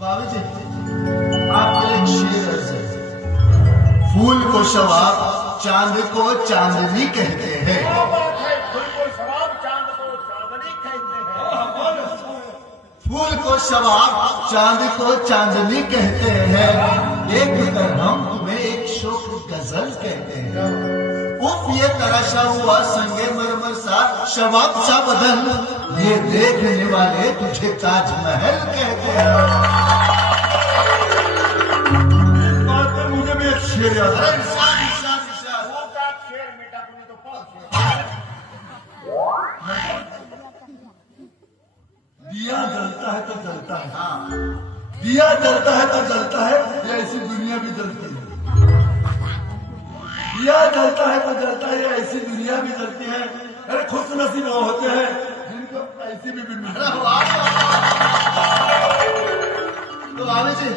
भाभी जी, आपके लिए एक शेर है। फूल को शवाब, चांद को चांदनी कहते हैं। फूल को शवाब, चांद को चांदनी कहते हैं। एक कर हम तुम्हें एक शोक गजल कहते हैं। उफ ये तराशा हुआ संगे मरमर सा शवाब सा बदन, ये देखने वाले तुझे ताजमहल कहते हैं। मुझे भी एक शेर याद है। दिया जलता है तो जलता है, हाँ दिया जलता है तो जलता है, ये ऐसी दुनिया भी जलती है। दिया जलता है तो जलता है, ये ऐसी दुनिया भी जलती है। अरे खुश नसीब होते हैं जिनको ऐसी भी मिलती है। तो भाभी जी,